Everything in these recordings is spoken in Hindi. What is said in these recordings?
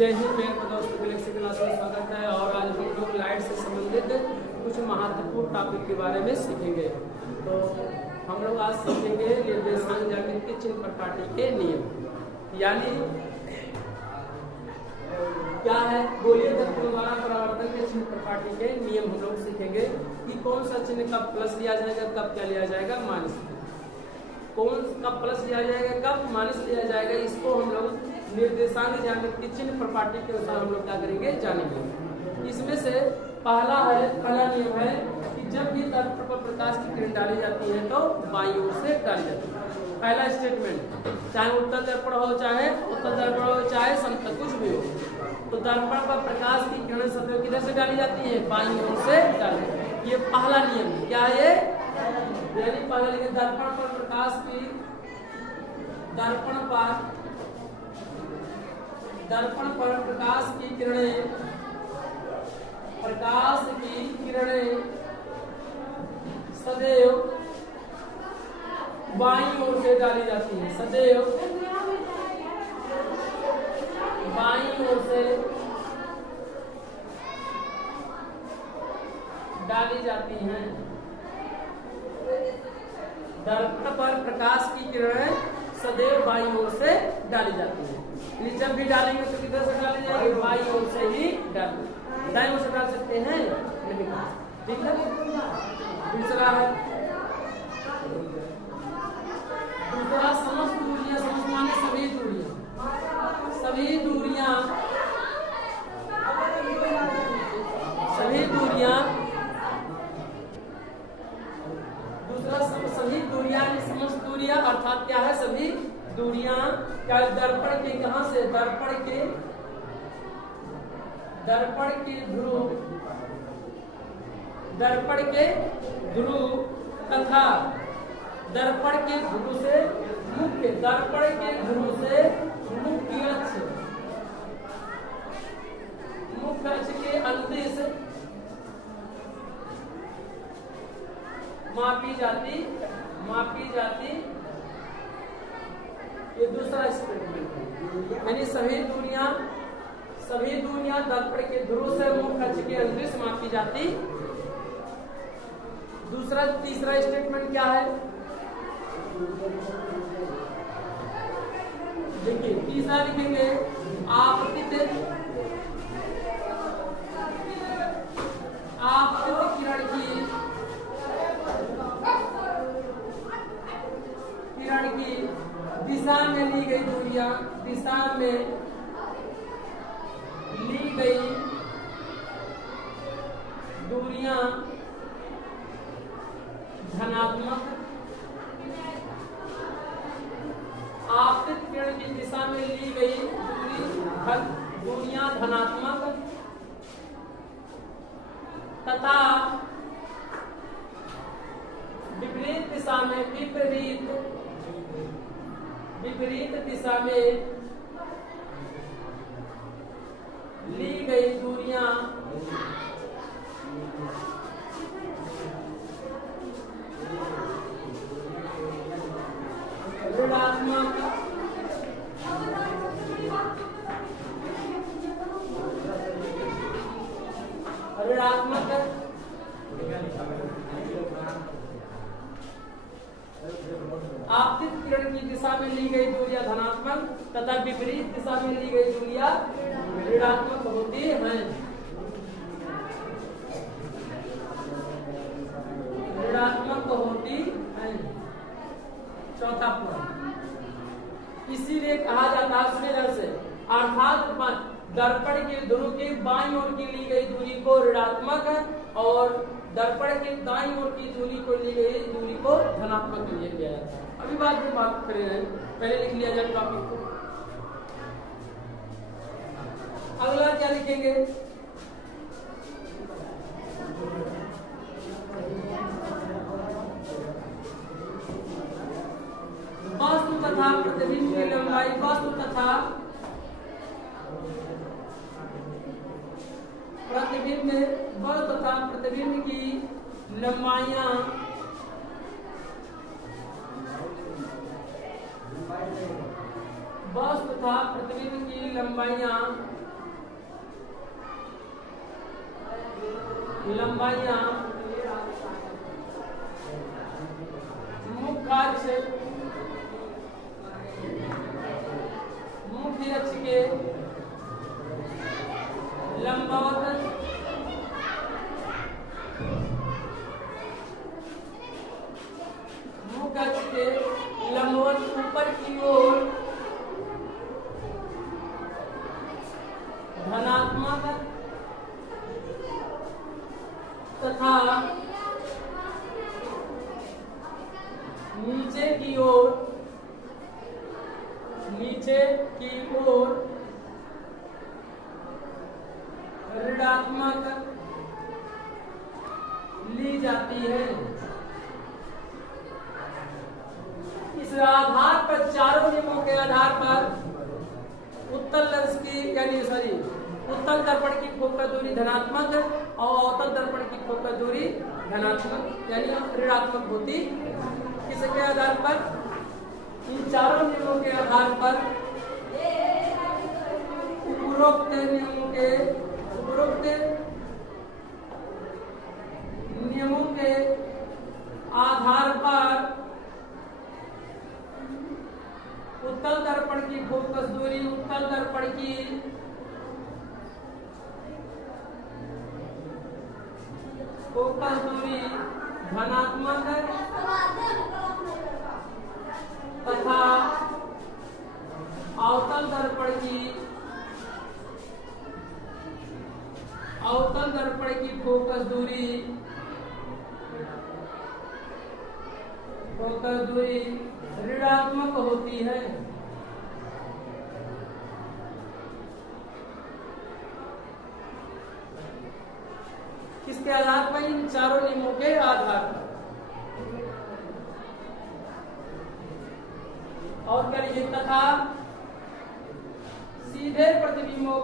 जय हिंद मेरे दोस्तों, गैलेक्सी क्लास में स्वागत है। और आज हम लोग लाइट से संबंधित कुछ महत्वपूर्ण टॉपिक के बारे में सीखेंगे। तो हम लोग आज सीखेंगे निर्देशांक ज्यामिति के चिन्ह प्रकाटी के नियम, यानी क्या है गोलीय तत्वों द्वारा परावर्तन के चिन्ह प्रकाटी के नियम हम लोग सीखेंगे कि कौन सा चिन्ह कब प्लस लिया जाएगा, कब क्या लिया जाएगा माइनस, कौन कब प्लस लिया जाएगा, कब माइनस लिया जाएगा। इसको हम लोग निर्देशांक ज्यामिति की चिन्ह प्रकाटी के अनुसार हम लोग क्या करेंगे, जानेंगे। इसमें से पहला नियम है कि जब भी दर्पण पर प्रकाश की किरण डाली जाती है तो बाईं ओर से डाली जाती है। पहला स्टेटमेंट, चाहे उत्तल दर्पण हो, चाहे उत्तल दर्पण हो, चाहे समतल, कुछ भी हो, तो दर्पण पर प्रकाश की किरण सदैव किधर से डाली जाती है, बाईं ओर से डाली। ये पहला नियम है। क्या है? यानी पहला लिखे दर्पण पर प्रकाश की दर्पण पर प्रकाश की किरणें सदैव बाईं ओर से डाली जाती है, सदैव बाईं ओर से डाली जाती हैं। दर्पण पर प्रकाश की किरणें सदैव बाईं ओर से डाली जाती है। जब भी डालेंगे तो किधर से डाली जाएगी, बाईं ओर से ही डालेंगे। दाईं ओर से डाल सकते हैं नहीं, ठीक है। दूसरा समस्त दूरियां, समस्त माने सभी दूरियां, दूसरा सभी दूरियां समस्त दूरियां अर्थात क्या है, सभी दूरियां क्या दर्पण के कहां से, दर्पण के ध्रुव तथा दर्पण के ध्रुव से मुख्य अक्ष के अनुदिश मापी जाती। ये दूसरा स्टेटमेंट है, यानी सभी दूरियां दर्पण के ध्रुव से मुख्य अक्ष के अनुदिश मापी जाती। तीसरा स्टेटमेंट क्या है, देखिए तीसरा लिखेंगे आपतित किरण की दिशा में ली गई दूरियां, धनात्मक, आपतित किरण की दिशा में ली गई दूरियां धनात्मक तथा विपरीत दिशा में ली गई दूरियां ऋणात्मक आपतित किरण की दिशा में ली गई दूरियां धनात्मक तथा विपरीत दिशा में ली गई दूरियां ऋणात्मक होती हैं। चौथा पॉइंट, इसीलिए कहा जाता है अर्थात दर्पण के ध्रुव के बाईं ओर की ली गई दूरी को ऋणात्मक और दर्पण के दाईं ओर की दूरी को ली गई दूरी को धनात्मक लिया गया है। अभी बाद में बात करें, पहले लिख लिया जाए टॉपिक को। अगला क्या लिखेंगे, वस्तु तथा प्रतिबिंब की लंबाई, वस्तु तथा प्रतिबिंब की लंबाइयां बस तथा प्रतिबिंब की लंबाइयां लंबाइयां मुख्य अक्ष के लंबवत मुख्य अक्ष के लंबवत ऊपर की ओर धनात्मक तथा नीचे की ओर ऋणात्मक ली जाती है। इस आधार पर, चारों नियमों के आधार पर उत्तल लेंस की उत्तल दर्पण की फोकस दूरी धनात्मक और अवतल दर्पण की फोकस दूरी धनात्मक यानी ऋणात्मक होती। किसके आधार पर? इन चारों नियमों के आधार पर उपरोक्त नियमों के आधार पर उत्तल दर्पण की फोकस दूरी धनात्मक तथा अवतल दर्पण की फोकस दूरी ऋणात्मक होती है। किसके आधार पर? इन चारों नियमों के आधार पर। और क्या लिखे? तथा सीधे प्रतिबिंबों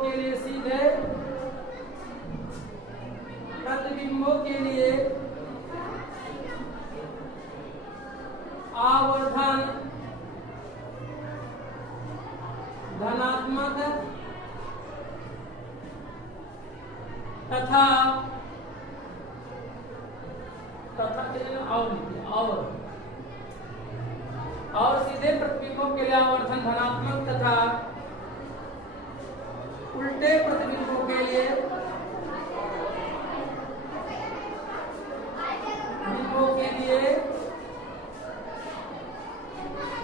के लिए आवर्धन धनात्मक तथा और सीधे प्रतिबिंबों के लिए आवर्धन धनात्मक तथा उल्टे प्रतिबिंबों के लिए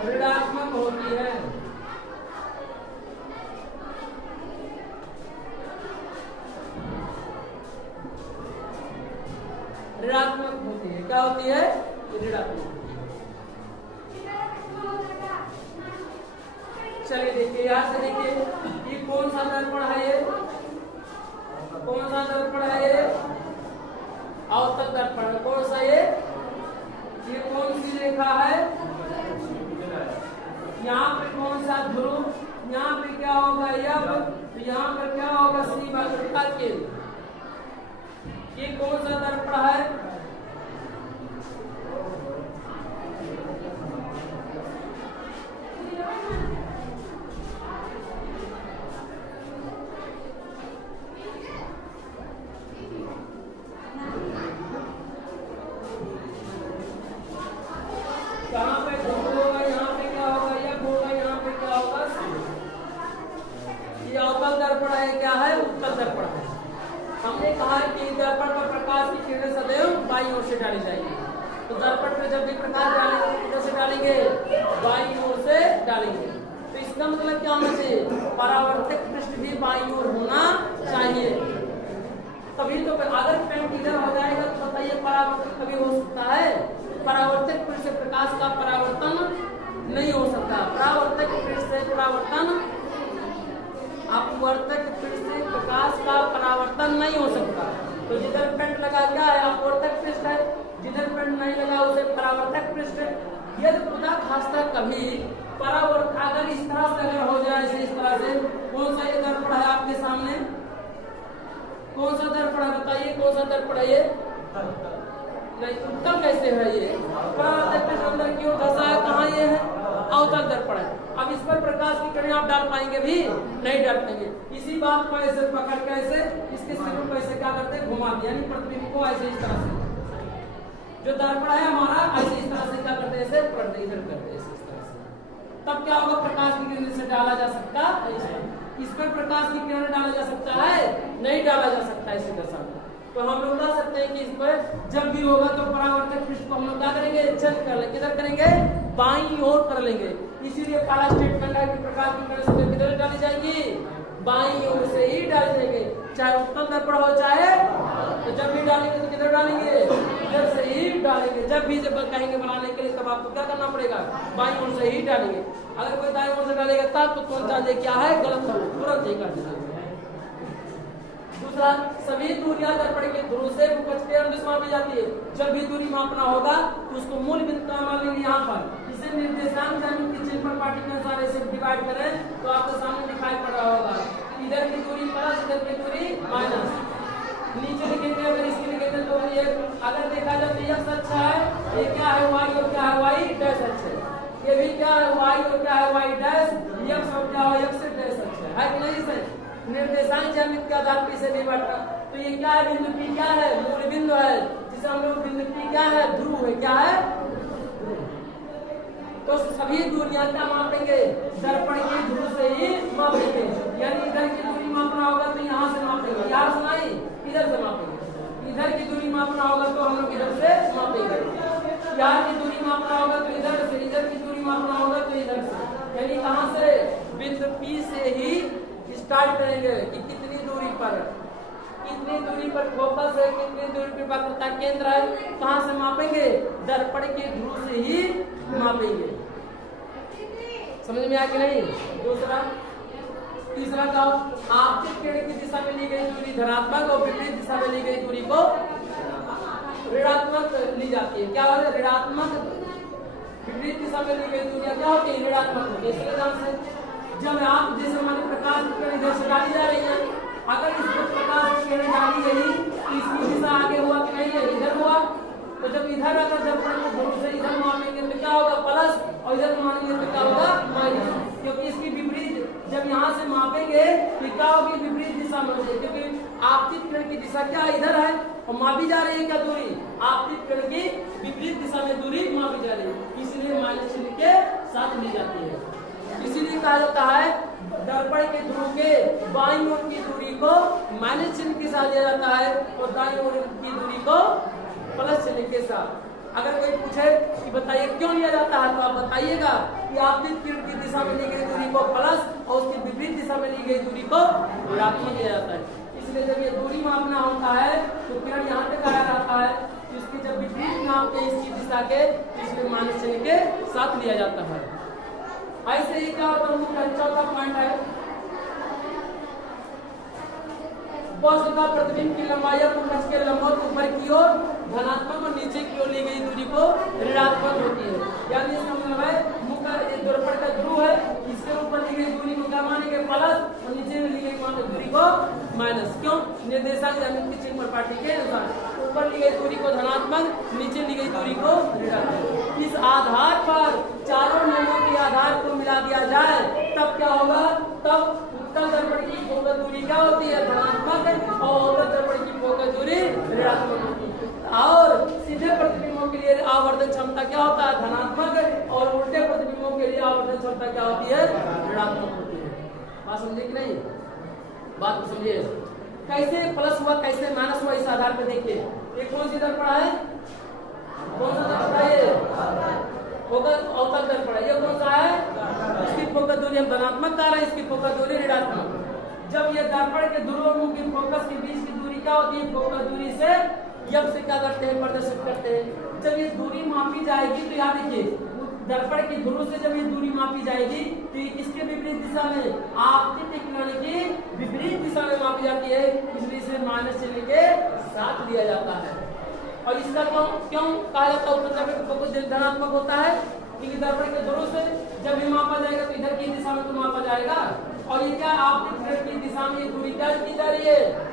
ऋणात्मक होती है। ऋणात्मक होती है। क्या होती है? ऋणात्मक। चलिए देखिए, यहां से देखिए ये कौन सा दर्पण है? ये अवतल दर्पण। कौन सा? ये कौन सी रेखा है? यहाँ पे कौन सा ध्रुव? यहाँ पे क्या होगा? तो यहाँ पर क्या होगा? श्रीवक्र के। ये कौन सा दर्पण है? कहाँ पे ध्रुव होगा? यहाँ पे क्या होगा? यहाँ पे क्या होगा? ये अवतल दर्पण है। क्या है? उत्तल दर्पण है। हमने कहा कि दर्पण पर प्रकाश की किरणें सदैव बाईं ओर से डाली जाएगी। तो दर्पण पर जब भी प्रकाश डालेंगे किधर से डालेंगे? बाईं ओर से डालेंगे। तो इसका मतलब क्या होना चाहिए? परावर्तक पृष्ठ भी बाईं ओर होना चाहिए। तभी तो अगर पेंट इधर हो जाएगा तो बताइए परावर्तक कभी हो सकता है? परावर्तक पृष्ठ से प्रकाश का परावर्तन नहीं हो सकता। परावर्तक पृष्ठ से परावर्तन, अपवर्तक पृष्ठ से प्रकाश का परावर्तन नहीं हो सकता। तो जिधर पेंट लगा क्या है? अपवर्तक पृष्ठ है। जिधर पेंट नहीं लगा उसे परावर्तक पृष्ठ है। यदि खुदा खास्ता कभी परावर्तक अगर इस तरह से अगर हो जाए, इस तरह से, कौन सा ये दर्पण है आपके सामने? कौन सा दर्पण है? बताइए कौन सा दर्पण है? ये नहीं, उत्तल कैसे है? ये परावर्तक पृष्ठ अंदर की ओर धंसा है। कहाँ ये है? अवतल दर्पण है। अब इस पर प्रकाश की की किरणें आप डाल पाएंगे भी नहीं डाल पाएंगे। इसी बात को ऐसे पकड़ के ऐसे इसके सिरों को ऐसे क्या करते हैं घुमा दिया, यानी प्रतिबिंब को ऐसे इस तरह से जो दर्पण है हमारा ऐसे इस तरह से क्या करते हैं, ऐसे पलट इधर करते हैं इस तरह से। तब क्या होगा, प्रकाश की किरण से डाला जा सकता है, इस पर प्रकाश की किरण डाला जा सकता है, नहीं डाला जा सकता इसी दशा में। तो हम लोग कह सकते हैं कि इस पर जब भी होगा तो परावर्तक पृष्ठ को हम लोग क्या करेंगे, चेंज कर लेंगे, किधर करेंगे, बाईं ओर कर लेंगे। इसीलिए काला स्टेटमेंट है कि प्रकाश की किरण किधर डाली जाएगी, बाईं ओर से ही डाली जाएंगे, चाहे उत्तल दर्पण हो चाहे, तो जब भी डालेंगे तो किधर डालेंगे, इधर से ही डालेंगे। जब भी जब कहेंगे बनाने के लिए तब आपको क्या करना पड़ेगा, बाईं ओर से ही डालेंगे। अगर कोई दाईं ओर से डालेगा तब तो तुरंत जाने क्या है, गलत है, तुरंत ही कर देना। दूसरा, सभी दूरियां दर्पण के ध्रुव से मुखच के अनुदिश मापी जाती है। जब भी दूरी मापना होगा तो उसको मूल बिंदु का मान लेंगे यहाँ पर। इसे निर्देशांक ज्यामिति चिन्ह पर पाटी के अनुसार ऐसे डिवाइड करें तो आपके सामने दिखाई पड़ रहा होगा, इधर की दूरी प्लस, इधर की दूरी माइनस। नीचे लिखेंगे, अगर इसकी लिखेंगे तो ये अगर देखा जाए तो x अच्छा है, ये क्या है y और क्या है y डैश अच्छा है, ये भी क्या है y और क्या है y डैश, x और क्या है x डैश अच्छा है कि नहीं सर। निर्देशांक ज्यामिति के आधार पर इसे भी बांटा। तो ये क्या है, बिंदु P क्या है, मूल बिंदु है, जिसे हम लोग बिंदु P क्या है, ध्रुव है, क्या है। तो सभी दूरियां क्या मापेंगे, दर्पण के ध्रुव से ही मापेंगे। यानी इधर की दूरी मापना होगा तो यहाँ से मापेंगे, यहाँ से नहीं, इधर से मापेंगे। इधर की दूरी मापना होगा तो हम लोग इधर से मापेंगे, यहाँ की दूरी मापना होगा तो इधर से, इधर की दूरी मापना होगा तो इधर से। यानी कहाँ से, बिंदु P से ही स्टार्ट करेंगे कि कितनी दूरी पर, कितनी दूरी पर फोकस है, कितनी दूरी पर वक्रता केंद्र है, कहाँ से मापेंगे, दर्पण के ध्रुव से ही मापेंगे। समझ में आ कि नहीं। दूसरा, तीसरा का आपतित किरण की दिशा में ली गई दूरी धनात्मक और विपरीत दिशा में ली गई दूरी को ऋणात्मक ली जाती है। क्या होता है, ऋणात्मक, विपरीत दिशा में ली गई दूरियां क्या होती है, ऋणात्मक होती है। इसके नाम से जब आप जैसे हमारे प्रकाश की किरण इधर से डाली जा रही है, अगर इस पर प्रकाश की किरण डाली गई तो इसकी दिशा आगे हुआ कि नहीं है, इधर हुआ। तो जब इधर अगर दर्पण को ध्रुव से इधर मापेंगे तो क्या होगा, प्लस, और इधर मानेंगे तो क्या होगा, माइनस। क्योंकि इसकी विपरीत जब यहाँ से मापेंगे तो क्या होगी, विपरीत दिशा में होगी, क्योंकि आपतित किरण की दिशा क्या इधर है और मापी जा रही है क्या दूरी, आपतित किरण की विपरीत दिशा में दूरी मापी जा रही है, इसलिए माइनस चिन्ह के साथ ली जाती है। इसीलिए कहा जाता है दर्पण के ध्रुव के बाईं ओर की दूरी को माइनस चिन्ह के साथ दिया जाता है और दाईं ओर की दूरी को प्लस चिन्ह के साथ। अगर कोई पूछे कि बताइए क्यों लिया जाता है तो आप बताइएगा कि आपतित किरण की दिशा में ली गई दूरी को प्लस और उसकी विपरीत दिशा में ली गई दूरी को ऋणात्मक लिया जाता है। इसलिए जब ये दूरी मापना होता है तो किरण यहाँ पे कहा जाता है, इसकी जब विपरीत नापते इसकी दिशा के, इसलिए माइनस चिन्ह के साथ लिया जाता है। ऐसे ही क्या होता है, चौथा पॉइंट है, वस्तु का प्रतिबिंब की लंबाई मुखच के लंबवत ऊपर की ओर धनात्मक और नीचे की ओर ली गई दूरी को ऋणात्मक होती है। यानी इसका मतलब है मुख दर्पण का ध्रुव है, इसके ऊपर ली गई दूरी को क्या मानेंगे, प्लस, और नीचे में ली गई दूरी को माइनस। क्यों, निर्देशांक ज्यामिति चिन्ह पाठी के अनुसार ऊपर ली गई दूरी को धनात्मक, नीचे ली गई दूरी को ऋणात्मक। इस आधार पर चारों नियमों के आधार को मिला दिया जाए तब क्या होगा, तब उत्तल दर्पण की फोकस दूरी क्या होती है, धनात्मक, और अवतल दर्पण की फोकस दूरी ऋणात्मक होती है। और सीधे प्रतिबिंबों के लिए आवर्धन क्षमता क्या होता है, धनात्मक, और उल्टे प्रतिबिंबों के लिए आवर्धन क्षमता क्या होती है, ऋणात्मक होती है। बात समझे कि नहीं, बात को समझिए। कैसे प्लस हुआ, कैसे माइनस हुआ, इस आधार पर देखिए। ये कौन सी दर्पण है, कौन सा दर्पण है, ये फोकस अवतल दर्पण है। ये कौन सा है, इसकी फोकस दूरी हम धनात्मक कर रहे हैं, इसकी फोकस दूरी ऋणात्मक। जब ये दर्पण के ध्रुव मुख की फोकस के बीच की दूरी क्या होती है, फोकस दूरी से यब से क्या करते हैं, प्रदर्शित करते हैं। जब ये दूरी मापी जाएगी तो याद रखिए, दर्पण के ध्रुव से जब ये दूरी मापी जाएगी तो ये किसके विपरीत दिशा में, आपतित किरण की विपरीत दिशा में मापी जाती है, इसलिए इसे माइनस चिन्ह के साथ लिया जाता है। और इसका क्यों कहा जाता है उत्तल दर्पण का फोकस धनात्मक होता है, क्योंकि दर्पण के ध्रुव से जब भी मापा जाएगा तो इधर की दिशा में तो मापा जाएगा, और ये क्या आपतित किरण की दिशा में ये दूरी क्या की जा रही है,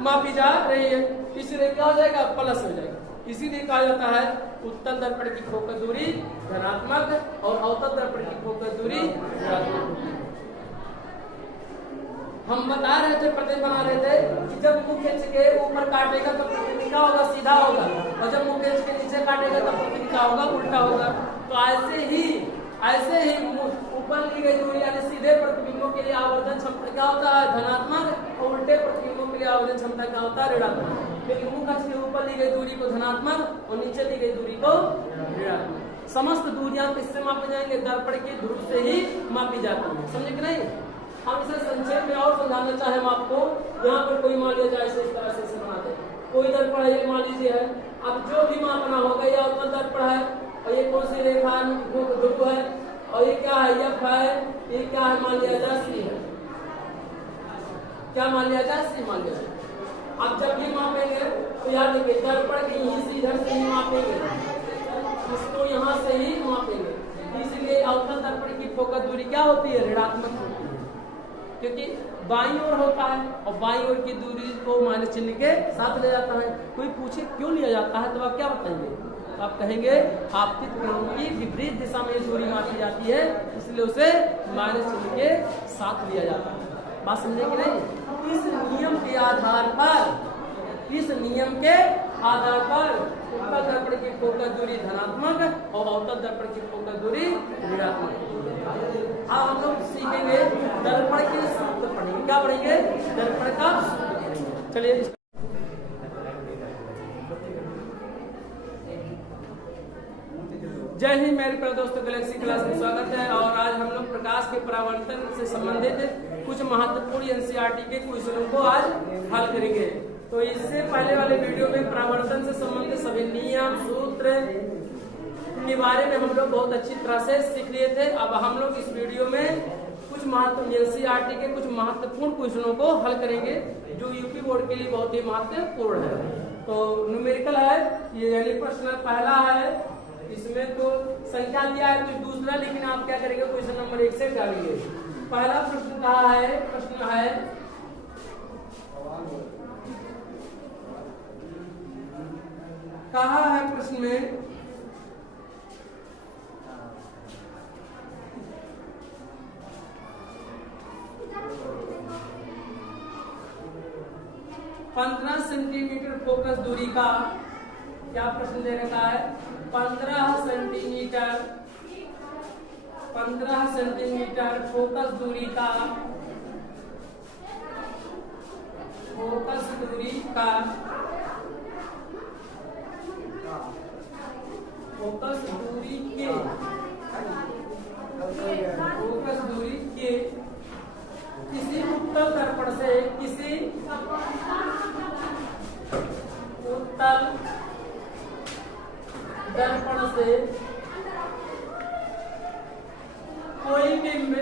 मापी जा रही है, इसलिए क्या हो जाएगा, प्लस हो जाएगा। इसीलिए कहा जाता है उत्तल दर्पण की फोकस दूरी धनात्मक और अवतल दर्पण की फोकस दूरी ऋणात्मक होती है। हम बता रहे थे, प्रतिबिंब बना रहे थे कि जब मुख खींच के ऊपर काटेगा तो प्रतिबिंब क्या होगा, सीधा होगा, और जब मुख खींच के नीचे काटेगा तो प्रतिबिंब क्या होगा, उल्टा होगा। तो ऐसे ही ऊपर ली गई दूरी यानी सीधे प्रतिबिंबों के लिए आवर्धन क्षमता क्या होता है, धनात्मक, और उल्टे प्रतिबिंबों के लिए आवर्धन क्षमता क्या होता है, ऋणात्मक। क्योंकि मुख अक्ष के ऊपर ली गई दूरी को धनात्मक और नीचे ली गई दूरी को ऋणात्मक। समस्त दूरियां किससे मापे जाएंगे, दर्पण के ध्रुव से ही मापी जाती है। समझे कि नहीं? हम इसे संक्षेप में और समझाना चाहे हम आपको, यहाँ पर कोई मान लिया जाए इस तरह से बना दे, कोई दर्पण है, ये मान लीजिए है, अब जो भी मापना होगा यह उत्तल दर्पण है, और ये कौन सी रेखा है, ध्रुव है, और ये क्या है, एफ है, ये क्या है, मान लिया जाए सी है, क्या मान लिया जाए, सी मान लिया जाए। अब जब भी मापेंगे तो याद रखिए दर्पण की यहीं इधर से ही मापेंगे, इसको यहाँ से ही मापेंगे, इसलिए अवतल दर्पण की फोकस दूरी क्या होती है, ऋणात्मक होती है, क्योंकि बाईं ओर होता है और बाईं ओर की दूरी को माइनस चिन्ह के साथ लिया जाता है। कोई पूछे क्यों लिया जाता है तो आप क्या बताएंगे, आप कहेंगे आपतित किरणों की विपरीत दिशा में दूरी मापी जाती है, इसलिए उसे माइनस चिन्ह के साथ लिया जाता है। बात समझे कि नहीं? इस नियम के आधार पर उत्तल दर्पण की फोकस दूरी धनात्मक और अवतल दर्पण की फोकस दूरी ऋणात्मक। अब हम लोग सीखेंगे दर्पण के सूत्र पढ़ेंगे, क्या पढ़ेंगे, दर्पण का सूत्र पढ़ेंगे। चलिए जय हिंद मेरे प्यारे दोस्तों, गैलेक्सी क्लास में स्वागत है। और आज हम लोग प्रकाश के परावर्तन से संबंधित कुछ महत्वपूर्ण एनसीईआरटी के क्वेश्चनों को आज हल करेंगे। तो इससे पहले वाले वीडियो में परावर्तन से संबंधित सभी नियम सूत्र के बारे में हम लोग बहुत अच्छी तरह से सीख लिए थे। अब हम लोग इस वीडियो में कुछ एनसीईआरटी के कुछ महत्वपूर्ण क्वेश्चनों को हल करेंगे जो यूपी बोर्ड के लिए बहुत ही महत्वपूर्ण है। तो न्यूमेरिकल है ये, यानी प्रश्न पहला है, इसमें तो संख्या दिया है कुछ दूसरा, लेकिन आप क्या करेंगे, क्वेश्चन नंबर 1 से डालेंगे। पहला प्रश्न कहा है, प्रश्न है कहा है प्रश्न में 15 सेंटीमीटर फोकस दूरी का, क्या प्रश्न दे रखा है, 15 सेंटीमीटर फोकस दूरी का फोकस दूरी के किसी उत्तल दर्पण से कोई बिंब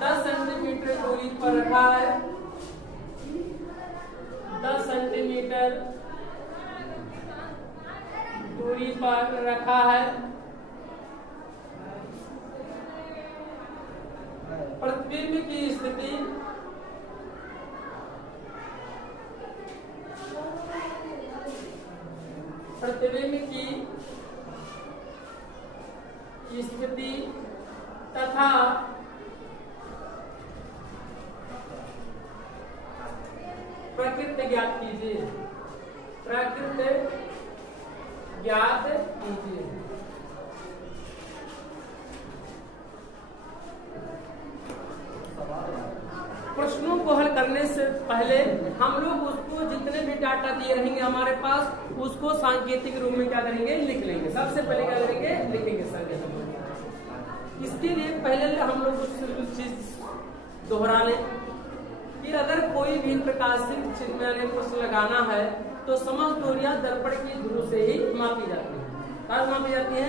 10 सेंटीमीटर दूरी पर रखा है, 10 सेंटीमीटर दूरी पर रखा है। प्रतिबिंब की स्थिति तथा प्रकृति ज्ञात कीजिए, प्रश्नों को हल करने से पहले हम लोग उसको जितने भी डाटा दिए रहेंगे हमारे पास उसको सांकेतिक रूप में क्या करेंगे, लिख लेंगे। सबसे पहले क्या करेंगे, लिखेंगे सांकेतिक रूप में। इसके लिए पहले हम लोग कुछ चीज दोहरा लें कि अगर कोई भी प्रकाशित चिन्ह यानी प्रश्न लगाना है तो समस्त दूरियां दर्पण की ध्रुव से ही मापी जाती है। कहाँ मापी जाती है,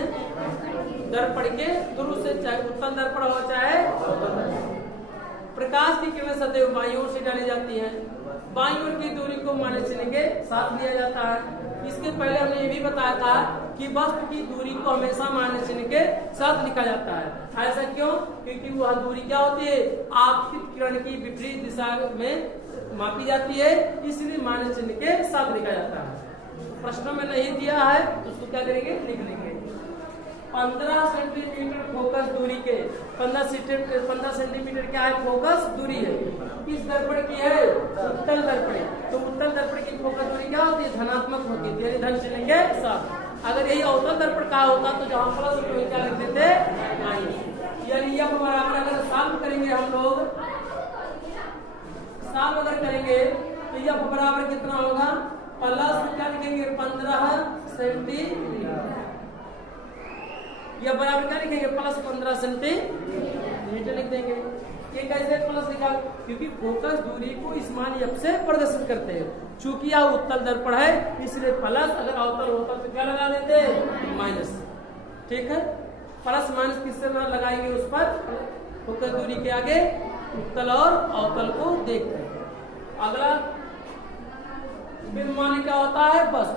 दर्पण के ध्रुव से, चाहे उत्तल दर्पण हो चाहे अवतल दर्पण। प्रकाश की किरणें सदैव बाईं ओर से डाली जाती हैं, बाईं ओर की दूरी को माइनस चिन्ह के साथ लिया जाता है। इसके पहले हमने ये भी बताया था कि वस्तु की दूरी को हमेशा माइनस चिन्ह के साथ लिखा जाता है। ऐसा क्यों, क्योंकि वह दूरी क्या होती है, आपतित किरण की विपरीत दिशा में मापी जाती है, इसलिए माइनस चिन्ह के साथ लिखा जाता है। प्रश्नों में नहीं दिया है तो उसको क्या करेंगे, लिख लेंगे। 15 सेंटीमीटर फोकस दूरी के 15 सेंटीमीटर क्या है फोकस दूरी है। किस दर्पण की है? उत्तल दर्पण। तो उत्तल दर्पण की फोकस दूरी क्या होती है? धनात्मक होती है, यानी धन चिन्ह के साथ। अगर यही अवतल दर्पण का होता तो जहां प्लस होता क्या लिख देते? माइनस। यानी यह बराबर अगर सॉल्व करेंगे हम लोग, सॉल्व अगर करेंगे तो यह बराबर कितना होगा? प्लस क्या लिखेंगे? 15 सेंटीमीटर। यह बराबर क्या लिखेंगे? प्लस 15 सेंटीमीटर लिख देंगे। ये कैसे प्लस लिखा? क्योंकि फोकस दूरी को इस मान एफ से प्रदर्शित करते हैं। चूंकि यह उत्तल दर्पण है इसलिए प्लस, अगर अवतल होता तो क्या लगा देते? माइनस। ठीक है, प्लस माइनस किससे लगाएंगे? उस पर फोकस दूरी के आगे उत्तल और अवतल को देखते हैं। अगला बिंब मान क्या होता है? बस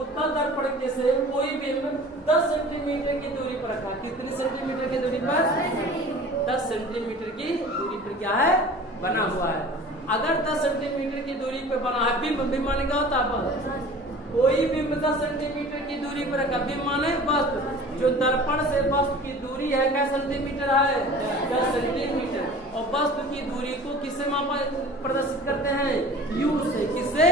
उत्तल दर्पण के से कोई बिंब 10 सेंटीमीटर की दूरी पर रखा। कितनी सेंटीमीटर की दूरी पर? 10 सेंटीमीटर की दूरी पर क्या है? बना हुआ है। अगर 10 सेंटीमीटर की दूरी पर बना है बिंब, बिंब माने क्या होता है? कोई बिंब 10 सेंटीमीटर की दूरी पर रखा। बिंब माने वस्तु, जो दर्पण से वस्तु की दूरी है क्या सेंटीमीटर है? 10 सेंटीमीटर। और वस्तु की दूरी को किससे मापा प्रदर्शित करते हैं? यू से। किससे?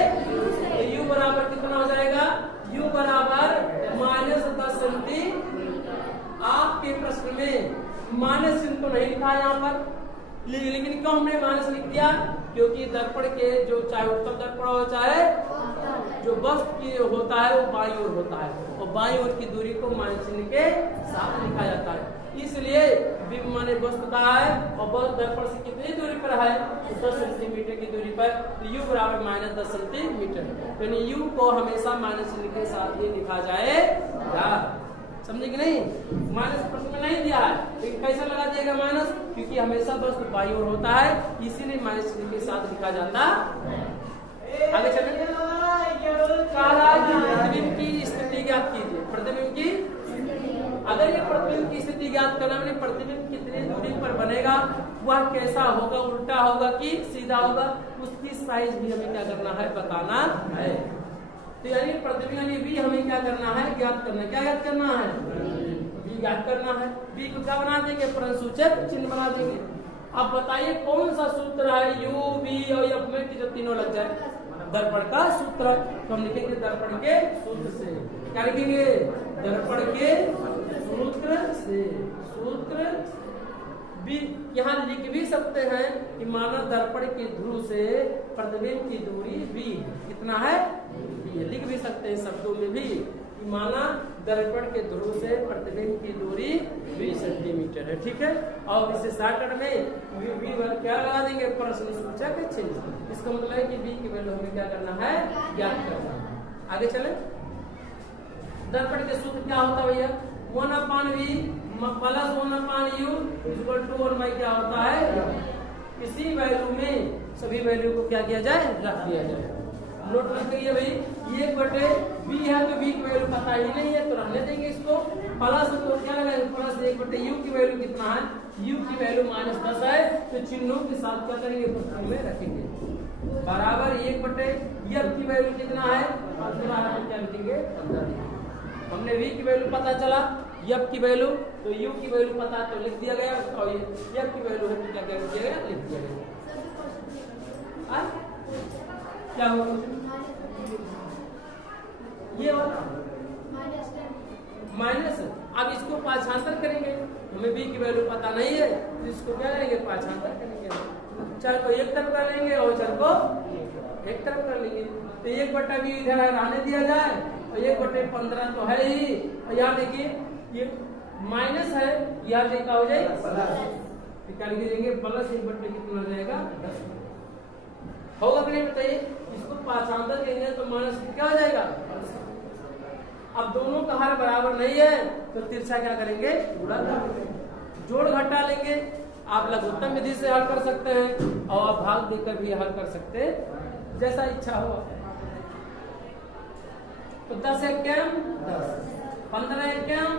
तो यू बराबर कितना हो जाएगा? यू बराबर -10 सेंटीमीटर। आपके प्रश्न में माइनस चिन्ह तो नहीं लिखा है यहाँ पर, लेकिन क्यों हमने माइनस लिख दिया? क्योंकि दर्पण के जो चाहे उत्तल दर्पण हो चाहे जो वस्तु की होता है वो बाईं ओर होता है, और बाईं ओर की दूरी को माइनस चिन्ह के साथ लिखा जाता है। इसलिए बिंब माने वस्तु का है और वस्तु दर्पण से कितनी दूरी पर है? 10 सेंटीमीटर की दूरी पर। तो यू बराबर -10 सेंटीमीटर। यानी यू को हमेशा माइनस चिन्ह के साथ ही लिखा जाएगा। समझे कि नहीं? माइनस प्रश्न में नहीं दिया है, लेकिन कैसे लगा दिएगा माइनस? क्योंकि हमेशा वस्तु बाईं ओर होता है, इसीलिए माइनस चिन्ह के साथ लिखा जाता है। आगे चलेंगे। प्रतिबिंब की स्थिति ज्ञात कीजिए। प्रतिबिंब की, अगर ये प्रतिबिंब की स्थिति ज्ञात करना है, प्रतिबिंब कितनी दूरी पर बनेगा, वह कैसा होगा, उल्टा होगा कि सीधा होगा, उसकी साइज भी हमें क्या करना है? बताना है। तो यानी प्रतिबिंब यानी v हमें क्या करना है? ज्ञात करना है। क्या ज्ञात करना है? v ज्ञात करना है। v को क्या बना देंगे? प्रश्नसूचक चिन्ह बना देंगे। अब बताइए कौन सा सूत्र है u, v और f में कि जो तीनों लग जाए? दर्पण का सूत्र। तो हम लिखेंगे दर्पण के सूत्र से। क्या लिखेंगे? दर्पण के सूत्र से। सूत्र भी यहाँ लिख भी सकते हैं कि मानव दर्पण के ध्रुव से प्रतिबिंब की दूरी v कितना है? ये लिख भी सकते हैं शब्दों में भी कि माना दर्पण के ध्रुव से प्रतिबिंब की दूरी 20 सेंटीमीटर है। ठीक है, और इसे शॉर्टकट में v क्या लगा देंगे? प्रश्नसूचक चिन्ह। इसका मतलब है कि v की वैल्यू हमें क्या करना है? ज्ञात करना है। आगे चले। दर्पण के सूत्र क्या होता है भैया? 1/v plus 1/u equal to 1 क्या होता है? किसी वैल्यू में सभी वैल्यू को क्या किया जाए? रख दिया जाए। नोट कर करिए भाई, 1/v है तो v की वैल्यू पता ही नहीं है तो रहने देंगे इसको। प्लस तो क्या लगाएंगे? प्लस 1/u की वैल्यू कितना है? u की वैल्यू -10 है, तो चिन्हों के साथ क्या करेंगे? पुस्तक में रखेंगे। बराबर 1/f की वैल्यू कितना है? 15 है, क्या लिखेंगे? 15। हमने v की वैल्यू पता चला, f की वैल्यू, तो u की वैल्यू पता तो लिख दिया गया, और f की वैल्यू है तो क्या कर दिया गया? लिख दिया गया। क्या होगा? ये होगा माइनस। अब इसको पाछांतर करेंगे, हमें b की वैल्यू पता नहीं है तो इसको क्या करेंगे? पाछांतर करेंगे। चर को एक तरफ कर लेंगे और चर को एक तरफ कर लेंगे। तो 1/v इधर रहने दिया जाए, और 1/15 तो है ही, और यहाँ देखिए ये माइनस है, यहाँ देखा हो जाए क्या लिख देंगे? प्लस 1/, कितना हो जाएगा? 10 होगा कि नहीं बताइए? इसको पाछांतर करेंगे तो माइनस क्या हो जाएगा? अब दोनों का हर बराबर नहीं है तो तिरछा क्या करेंगे? गुणा करेंगे, जोड़ घटा लेंगे। आप लघुत्तम विधि से हल कर सकते हैं और आप भाग देकर भी हल कर सकते हैं, जैसा इच्छा हो। तो 10 एकम 10, 15 एकम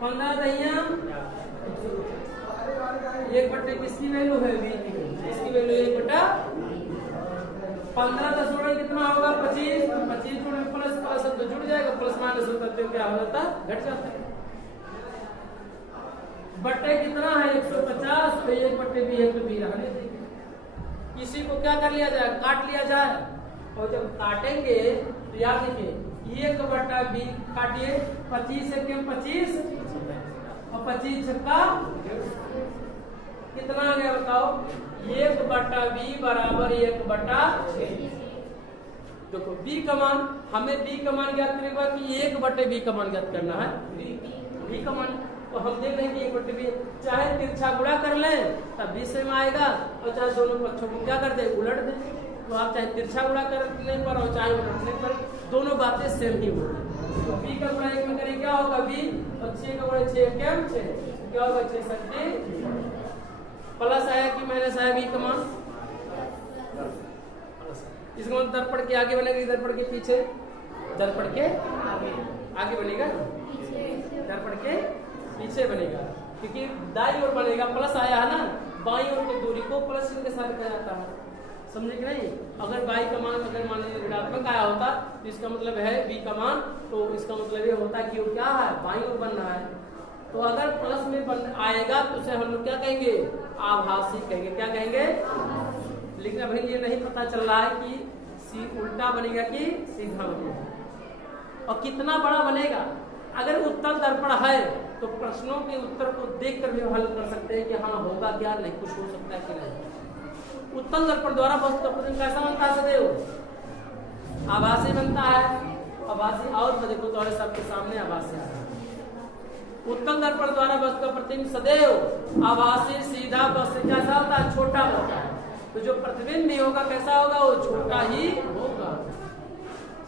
15 दहिया 1/, किसकी वैल्यू है? v की। इसकी वैल्यू 1/15 10 जोड़े कितना होगा? 25। 25 जोड़े प्लस प्लस तो जुड़ जाएगा, प्लस माइनस होता तो क्या हो जाता? घट जाता है। बटे कितना है 150, तो 1/b है तो b रहने देंगे। इसी को क्या कर लिया जाए, काट लिया जाए, और जब काटेंगे तो याद रखिए 1/b काटिए, 25 से क्यों 25 और 25 छक्का कितना आ गया बताओ, 1/b बराबर 1/6। देखो b का मान, हमें b का मान ज्ञात करने के बाद कि 1/b का मान ज्ञात करना है, b का मान, तो हम देख रहे हैं कि 1/b, चाहे तिरछा गुणा कर लें तब भी सेम आएगा, और चाहे दोनों पक्षों को क्या कर दे, उलट दे, तो आप चाहे तिरछा गुणा करने पर और चाहे उलटने पर दोनों बातें सेम ही होगी। तो b का गुणा 1 में करें क्या होगा b, और 6 का गुणा 6 क्या 6, क्या होगा 6 7 प्लस आया कि माइनस आया b का मान, इसका मतलब दर्पण के आगे बनेगा, दर्पण के पीछे, दर्पण के आगे बनेगा, दर्पण के पीछे बनेगा, क्योंकि दाईं ओर बनेगा, प्लस आया है ना, बाईं ओर की दूरी को प्लस चिन्ह के साथ कहा जाता है, समझे कि नहीं। अगर बाई का मान अगर मान लीजिए ऋणात्मक आया होता तो इसका मतलब है b का मान, तो इसका मतलब ये होता है कि वो क्या है, बाईं ओर बन रहा है। तो अगर प्लस में बन आएगा तो उसे हम लोग क्या कहेंगे, आभासी कहेंगे, क्या कहेंगे। लेकिन अभी ये नहीं पता चल रहा है कि सी उल्टा बनेगा कि सीधा बनेगा और कितना बड़ा बनेगा। अगर उत्तल दर्पण है तो प्रश्नों के उत्तर को देखकर भी हल कर सकते हैं कि हाँ होगा क्या, नहीं कुछ हो सकता है कि नहीं। उत्तल दर्पण द्वारा वस्तु का प्रतिबिंब कैसा बनता है सदैव, आभासी बनता है, आभासी, और देखो तो सबके सामने आभासी है। उत्तल दर्पण द्वारा वस्तु का प्रतिबिंब सदैव आभासी, सीधा, बस कैसा होता है, छोटा होता है। तो जो प्रतिबिंब भी होगा कैसा होगा, वो छोटा ही होगा,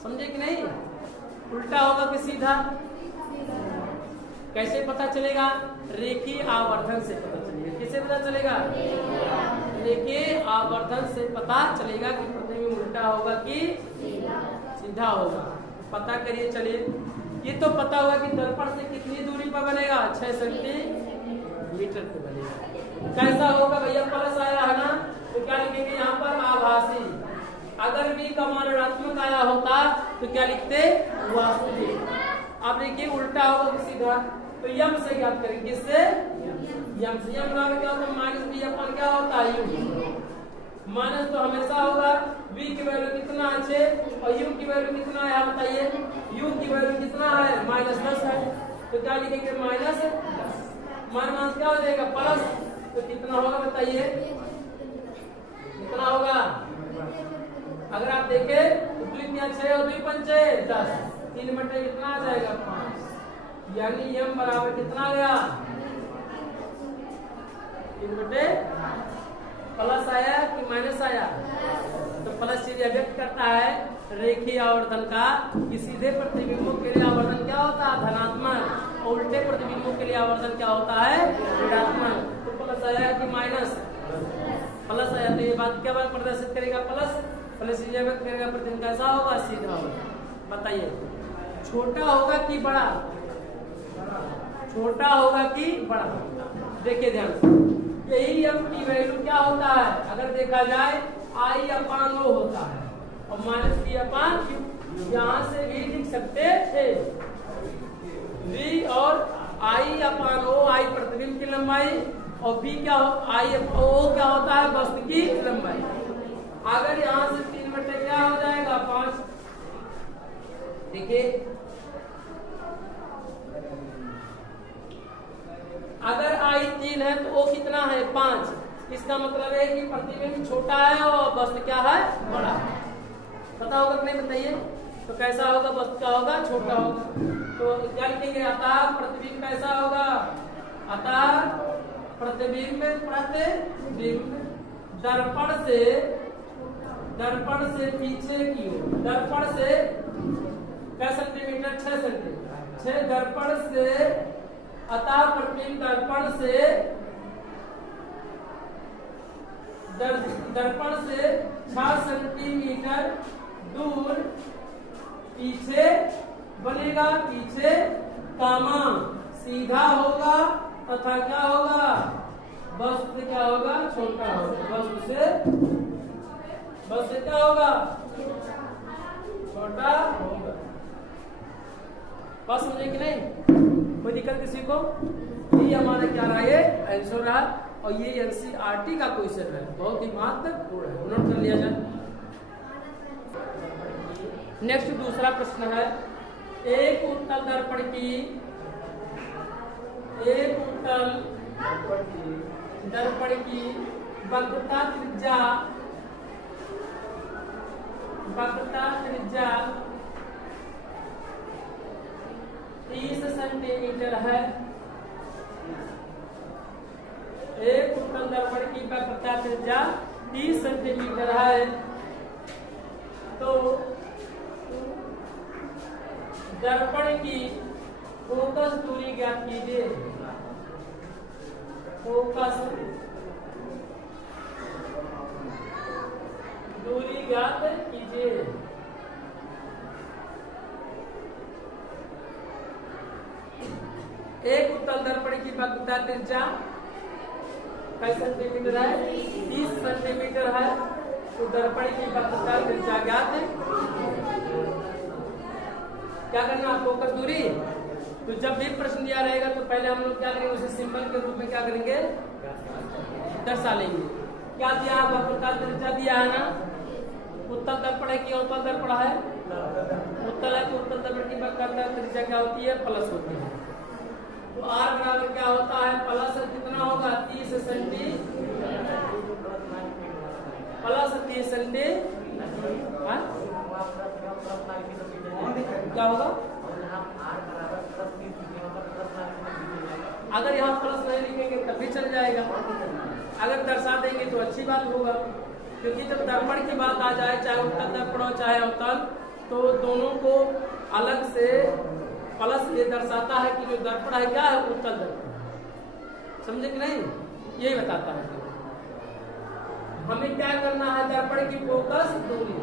समझे कि नहीं। उल्टा होगा कि सीधा, कैसे पता चलेगा, रेखीय आवर्धन से पता चलेगा। किससे पता चलेगा, रेखीय आवर्धन से पता चलेगा कि प्रतिबिंब उल्टा होगा कि सीधा होगा। पता करिए, चलिए ये तो पता होगा कि दर्पण से कितनी दूरी पर बनेगा, 6 सेंटीमीटर पे बनेगा। कैसा होगा भैया, प्लस आया है ना, तो क्या लिखेंगे यहाँ पर, आभासी। अगर b का मान ऋणात्मक आया होता तो क्या लिखते, वास्तविक। अब देखिए उल्टा होगा कि सीधा, तो यम से ज्ञात करेंगे, किससे, यम से। यम बराबर क्या होता है, माइनस b अपन क्या होता है, u। माइनस तो हमेशा होगा, v की वैल्यू कितना है 6 और u की वैल्यू कितना है बताइए, u की वैल्यू कितना है, -10 है, तो क्या लिखेंगे, माइनस, माइनस क्या हो जाएगा, प्लस, तो कितना होगा बताइए, कितना होगा। अगर आप देखें तो 6 और 2 पंचे 10, 3 बटे कितना आ जाएगा 5, यानी m बराबर कितना आ गया, 3 बटे, प्लस आया कि माइनस आया, तो प्लस चीज व्यक्त करता है रेखीय आवर्धन का कि सीधे प्रतिबिंबों के लिए आवर्धन क्या होता है, धनात्मक, और उल्टे प्रतिबिंबों के लिए आवर्धन क्या होता है, ऋणात्मक। तो प्लस आया कि माइनस, प्लस आया, तो ये बात क्या बात प्रदर्शित करेगा, प्लस, प्लस चीज व्यक्त करेगा, प्रतिबिंब कैसा होगा, सीधा होगा। बताइए छोटा होगा कि बड़ा, छोटा होगा कि बड़ा, देखिए ध्यान से, यही m की वैल्यू क्या होता है, अगर देखा जाए I/O होता है और -b/q, यहाँ से भी लिख सकते थे v और I/O, I प्रतिबिंब की लंबाई और b क्या हो, I/O क्या होता है, वस्तु की लंबाई। अगर यहाँ से 3 बटे क्या हो जाएगा 5, देखिए अगर I 3 है तो O कितना है 5, इसका मतलब है कि प्रतिबिंब छोटा है और वस्तु क्या है, बड़ा। पता होगा कि नहीं बताइए, तो कैसा होगा, वस्तु क्या होगा, छोटा होगा। तो क्या लिखेंगे, अतः प्रतिबिंब कैसा होगा, अतः प्रतिबिंब दर्पण से पीछे की ओर, दर्पण से क्या सेंटीमीटर, 6 सेंटीमीटर, 6 दर्पण से, अतः प्रतिबिंब दर्पण से 6 सेंटीमीटर दूर पीछे बनेगा, पीछे कामा सीधा होगा तथा क्या होगा, वस्तु क्या होगा, छोटा होगा, वस्तु से क्या होगा, छोटा होगा। बात समझे कि नहीं। कोई दिक्कत किसी को? ये हमारा क्या रहा, ये आंसर रहा, और ये एनसीईआरटी का क्वेश्चन है, बहुत ही महत्वपूर्ण है, नोट कर लिया जाए। नेक्स्ट दूसरा प्रश्न है, एक उत्तल दर्पण की वक्रता त्रिज्या 30 सेंटीमीटर है। एक उत्तल दर्पण की वक्रता त्रिज्या 30 सेंटीमीटर है, तो दर्पण की फोकस दूरी ज्ञात कीजिए। फोकस दूरी ज्ञात कीजिए। एक उत्तल दर्पण की वक्रता त्रिज्या कई सेंटीमीटर है, 30 सेंटीमीटर है, तो दर्पण की वक्रता त्रिज्या ज्ञात है। क्या करना, फोकस दूरी। तो जब भी प्रश्न दिया रहेगा तो पहले हम लोग क्या करेंगे, उसे सिंबल के रूप में क्या करेंगे, दर्शा लेंगे। क्या दिया है, वक्रता त्रिज्या दिया है ना। उत्तल दर्पण है कि अवतल दर्पण है, उत्तल है, तो उत्तल दर्पण की वक्रता त्रिज्या क्या होती है, प्लस होती है। तो आर बराबर क्या होता है, प्लस कितना होगा, 30 सेंटी प्लस 30 सेंटी क्या होगा। अगर यहाँ प्लस नहीं लिखेंगे तब भी चल जाएगा, अगर दर्शा देंगे तो अच्छी बात होगा, क्योंकि जब दर्पण की बात आ जाए, चाहे उत्तल दर्पण हो चाहे अवतल, तो दोनों को अलग से प्लस ये दर्शाता है कि जो दर्पण है क्या है, उत्तल दर्पण। समझे कि नहीं, यही बताता है। हमें क्या करना है, दर्पण की फोकस दूरी।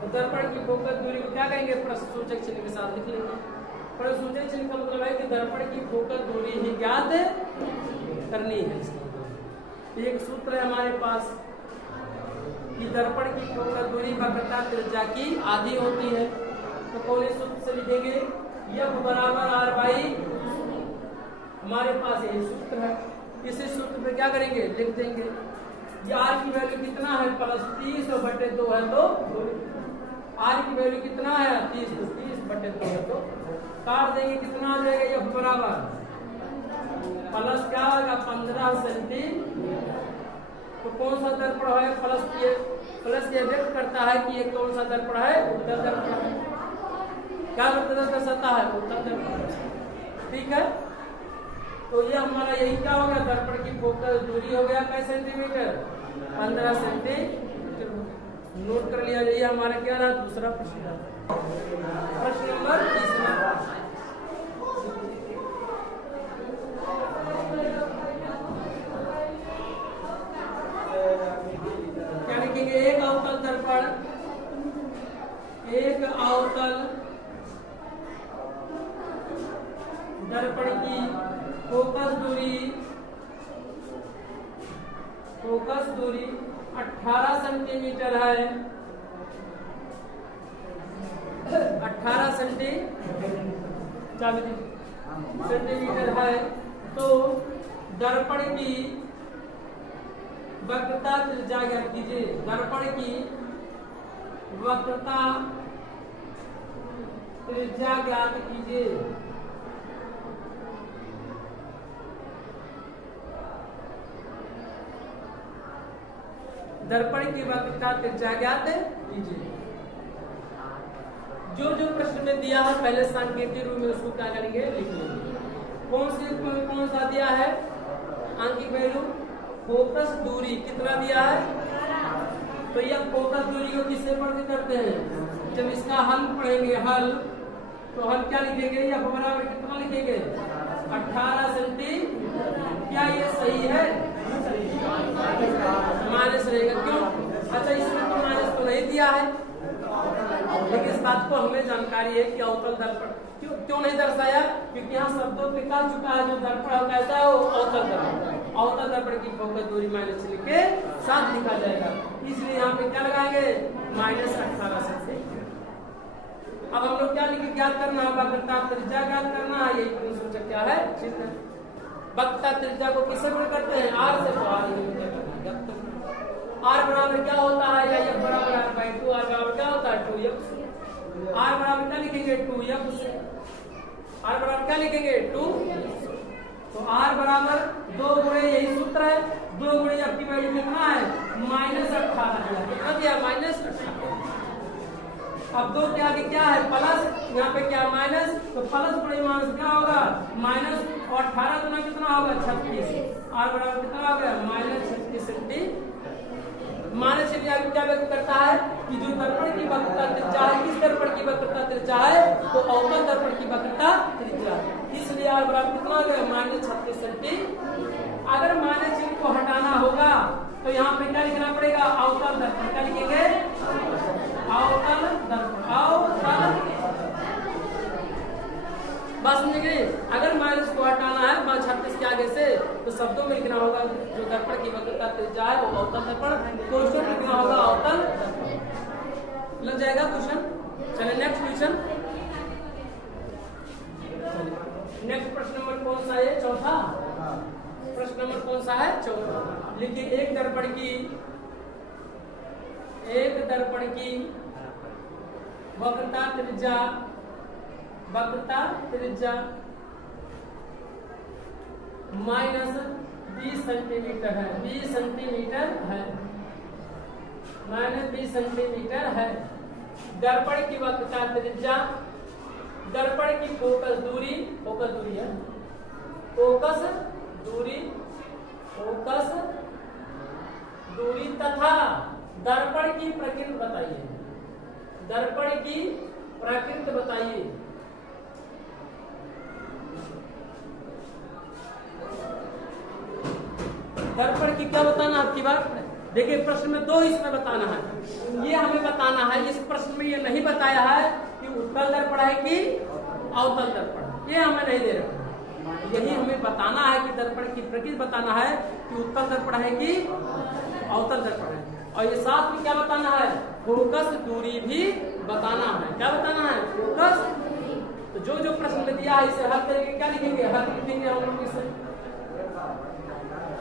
तो दर्पण की फोकस दूरी को क्या कहेंगे, प्रश्नसूचक चिन्ह के साथ लिख लेंगे। प्रश्नसूचक चिन्ह का मतलब है कि दर्पण की फोकस दूरी ही ज्ञात करनी है। एक सूत्र है हमारे पास कि दर्पण की फोकस दूरी वक्रता त्रिज्या की आधी होती है। तो कौन इस सूत्र से लिखेंगे, F बराबर R बाई, हमारे पास यही सूत्र है। इसी सूत्र पे क्या करेंगे, लिख देंगे। ये R की वैल्यू कितना है, प्लस 30/2 है, तो R की वैल्यू कितना है, 30, तो 30/2 है, तो काट देंगे, कितना आ जाएगा, F बराबर प्लस क्या होगा, 15 सेंटी। तो कौन सा दर्पण है, प्लस ये व्यक्त करता है कि ये कौन सा दर्पण है, उत्तल दर्पण है। क्या दर्शाता है, उत्तल दर्पण। ठीक है, तो ये हमारा यही क्या हो गया, दर्पण की फोकस दूरी हो गया कई सेंटीमीटर, 15 सेंटीमीटर। नोट कर लिया जाइए। हमारा क्या रहा, दूसरा प्रश्न। प्रश्न नंबर 30 क्या लिखेंगे, एक अवतल दर्पण, एक अवतल दर्पण की फोकस दूरी 18 सेंटीमीटर है, 18 सेंटीमीटर है। तो दर्पण की वक्रता त्रिज्या ज्ञात कीजिए। दर्पण की वक्रता त्रिज्या ज्ञात कीजिए। दर्पण की वक्रता त्रिज्या ज्ञात कीजिए। जो जो प्रश्न में दिया है पहले सांकेतिक रूप में उसको क्या करेंगे, लिख लेंगे। कौन सा दिया है, आंकिक वैल्यू, फोकस दूरी कितना दिया है। तो यह फोकस दूरी को किससे पढ़ते करते हैं, जब इसका हल पढ़ेंगे, हल, तो हल क्या लिखेंगे, या बराबर कितना लिखेंगे, 18 सेंटी। क्या ये सही है, माइनस रहेगा, क्यों, अच्छा इसमें तो माइनस तो नहीं दिया है, लेकिन इस बात को हमें जानकारी है कि अवतल दर्पण क्यों नहीं दर्शाया, क्योंकि यहाँ शब्दों पे कह चुका है जो दर्पण कैसा है, वो अवतल दर्पण। अवतल दर्पण की फोकस दूरी माइनस के साथ लिखा जाएगा, इसलिए यहाँ पे क्या लगाएंगे, -18 सेंटीमीटर। अब हम लोग क्या लिखे, ज्ञात करना है वक्रता त्रिज्या ज्ञात करना है। यही प्रश्न सूचक क्या है, चिन्ह। वक्रता त्रिज्या को किससे गुणा करते हैं, r से। तो r बराबर क्या होता है, या f बराबर r/2, r बराबर क्या होता है 2f। r बराबर क्या लिखेंगे 2f से, r बराबर क्या लिखेंगे 2। तो r बराबर 2 गुणे, यही सूत्र है, 2 गुणे f की वैल्यू कितना है -18 दिया। कितना दिया, -18। अब 2 के आगे क्या है प्लस, यहाँ पे क्या माइनस, तो प्लस गुणे माइनस क्या होगा माइनस, और 18 गुना कितना होगा 36। r बराबर कितना हो गया -36 सेंटीमीटर। माने चलिए आगे क्या व्यक्त करता है कि जो दर्पण की वक्रता त्रिज्या है, किस दर्पण की वक्रता त्रिज्या है, तो अवतल दर्पण की वक्रता त्रिज्या। इसलिए r बराबर कितना हो गया -36 सेंटीमीटर। अगर माने चिन्ह को हटाना होगा तो यहाँ पे क्या लिखना पड़ेगा, अवतल दर्पण। क्या लिखेंगे, अवतल दर्पण, अवतल। बस समझ गए। अगर माइनस को हटाना है 36 के आगे से, तो शब्दों में लिखना होगा जो दर्पण की वक्रता त्रिज्या है वो अवतल दर्पण, क्वेश्चन लिखना होगा अवतल दर्पण। लग जाएगा क्वेश्चन। चलिए नेक्स्ट क्वेश्चन। नेक्स्ट प्रश्न नंबर कौन सा है, चौथा। प्रश्न नंबर कौन सा है, चौथा। लिखिए एक दर्पण की वक्रता त्रिज्या -20 सेंटीमीटर है, 20 सेंटीमीटर है, -20 सेंटीमीटर है। दर्पण की वक्रता त्रिज्या, दर्पण की फोकस दूरी है, फोकस दूरी तथा दर्पण की प्रकृति बताइए, दर्पण की प्रकृति बताइए। दर्पण की क्या बताना आपकी बात, देखिए प्रश्न में 2 इसमें बताना है। ये हमें बताना है, इस प्रश्न में ये नहीं बताया है कि उत्तल दर्पण है कि अवतल दर्पण, ये हमें नहीं दे रखा। यही हमें बताना है कि दर्पण की प्रकृति बताना है कि उत्तल दर्पण है कि अवतल दर्पण है। और ये साथ में क्या बताना है, फोकस दूरी भी बताना है। क्या बताना है, फोकस। तो जो प्रश्न में दिया है इसे हल करेंगे, क्या लिखेंगे, हल लिखेंगे हम लोग इसे।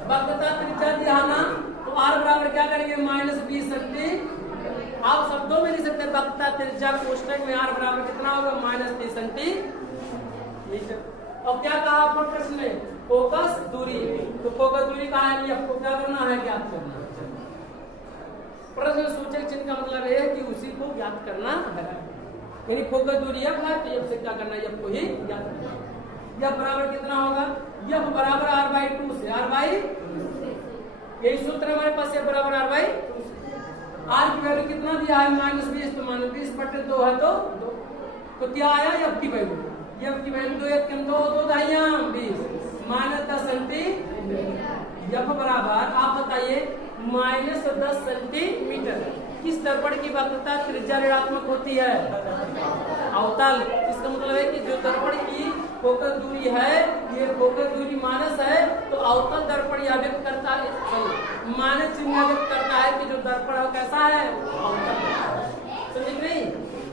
वक्रता त्रिज्या दिया ना, तो r बराबर क्या करेंगे -20 सेंटीमीटर। आप शब्दों में लिख सकते हैं वक्रता त्रिज्या, कोष्ठक में r बराबर कितना होगा -30 सेंटीमीटर। और क्या कहा आपको प्रश्न में, फोकस दूरी। तो फोकस दूरी कहा है, आपको क्या करना है, ज्ञात करना है। प्रश्न सूचक चिन्ह का मतलब है कि उसी को ज्ञात करना है। यानी फोकस दूरी f है, तो f से क्या करना है, f को ही ज्ञात करना है। f बराबर कितना होगा, f बराबर r/2 से, यही सूत्र हमारे पास, f बराबर r/2 से। r की वैल्यू कितना दिया है -20, तो -20/2 है तो क्या आया f की वैल्यू, f की वैल्यू 2 1 2 2 दाहिया 20 -10 सेंटीमीटर। f बराबर आप बताइए -10 सेंटीमीटर। किस दर्पण की वक्रता त्रिज्या ऋणात्मक होती है, अवतल। इसका मतलब है कि जो दर्पण की फोकस दूरी है, ये फोकस दूरी माइनस है, तो अवतल दर्पण यह व्यक्त करता है, माइनस चिन्ह व्यक्त करता है कि जो दर्पण है कैसा है, अवतल। समझ नहीं,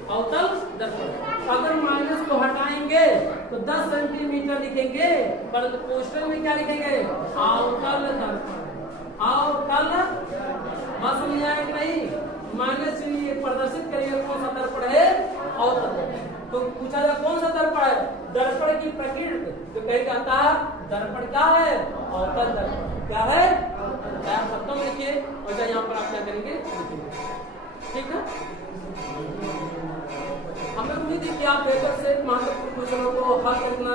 अवतल दर्पण। अगर माइनस को हटाएंगे तो 10 सेंटीमीटर लिखेंगे, परंतु क्वेश्चन में क्या लिखेंगे, अवतल दर्पण, अवतल। बात समझ आए कि नहीं। माइनस चिन्ह प्रदर्शित करिए कौन सा दर्पण है, अवतल। तो पूछा जाए कौन सा दर्पण है, दर्पण की प्रकृति, तो कहीं कहता है दर्पण क्या है, अवतल दर्पण। क्या है, आप शब्दों में लिखिए, और यहाँ पर आप क्या करेंगे, ठीक है। हमें उम्मीद है कि आप बेहतर से महत्वपूर्ण क्वेश्चनों को हल करना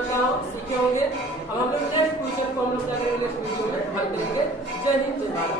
सीखे होंगे। अब हम लोग नेक्स्ट क्वेश्चन को हम लोग क्या करेंगे, नेक्स्ट वीडियो में हल करेंगे। जय हिंद, जय भारत।